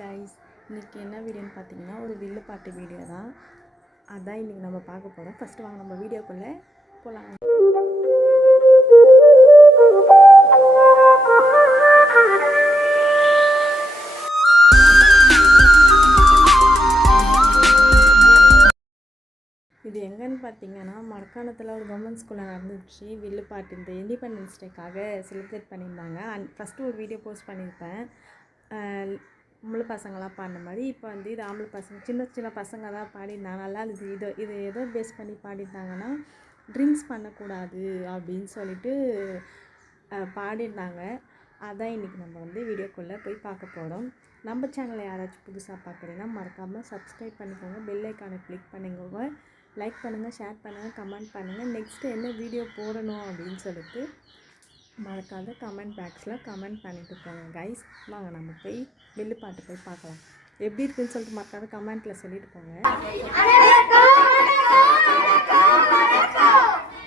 Guys, இன்றைக்கி என்ன வீடியோன்னு பார்த்தீங்கன்னா ஒரு வில்லு பாட்டு வீடியோ தான். அதான் இன்றைக்கி நம்ம பார்க்க போகிறோம். ஃபஸ்ட்டு வாங்க நம்ம வீடியோக்குள்ளே போகலாம். இது எங்கன்னு பார்த்தீங்கன்னா மரக்காணத்தில் ஒரு கவர்மெண்ட் ஸ்கூலில் நடந்துச்சு வில்லு பாட்டு. இந்த இண்டிபெண்டன்ஸ் டேக்காக செலிப்ரேட் பண்ணியிருந்தாங்க. ஃபஸ்ட்டு ஒரு வீடியோ போஸ்ட் பண்ணியிருப்பேன், பொம்பளை பசங்களாம் பாடின மாதிரி. இப்போ வந்து இது ஆம்பளை பசங்க, சின்ன சின்ன பசங்க தான் பாடியிருந்தாங்க. நல்லா இருந்துச்சு. இது எதோ பேஸ் பண்ணி பாடியிருந்தாங்கன்னா ட்ரிங்க்ஸ் பண்ணக்கூடாது அப்படின்னு சொல்லிட்டு பாடியிருந்தாங்க. அதான் இன்றைக்கி நம்ம வந்து வீடியோக்குள்ளே போய் பார்க்க போகிறோம். நம்ம சேனலை யாராச்சும் புதுசாக பார்க்குறீங்கன்னா மறக்காமல் சப்ஸ்கிரைப் பண்ணிக்கோங்க, பெல் ஐக்கானை கிளிக் பண்ணிக்கோங்க, லைக் பண்ணுங்கள், ஷேர் பண்ணுங்கள், கமெண்ட் பண்ணுங்கள். நெக்ஸ்ட்டு என்ன வீடியோ போடணும் அப்படின்னு சொல்லிட்டு மறக்காத கமெண்ட் பாக்ஸில் கமெண்ட் பண்ணிட்டு போங்க கைஸ். வாங்க நம்ம போய் வில்லு பாட்டு போய் பார்க்கலாம். எப்படி இருக்குன்னு சொல்லிட்டு மறக்காத கமெண்ட்டில் சொல்லிட்டு போங்க.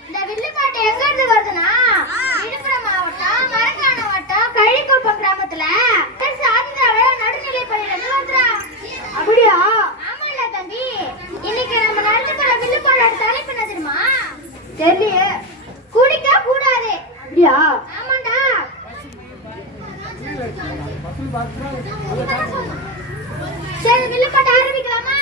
இந்த வில்லு பாட்டு எங்க இருந்து வருதுன்னா விழுப்புரம் மாவட்டம் மரக்காணம் வட்டம் கழிக்குப்பம் கிராமத்துல நடுநிலை பள்ளியில இருந்து வருதுடா. அப்படியா? ஆமால தம்பி. இன்னைக்கு நம்ம நடந்து போற வில்லு பாட்டோட தலைப்பு என்ன தெரியுமா? தெரியல. குடிக்க கூடாது. அப்படியா? ஆமாண்டா. சரி வில்லு பாட்டு ஆரம்பிக்கலாமா?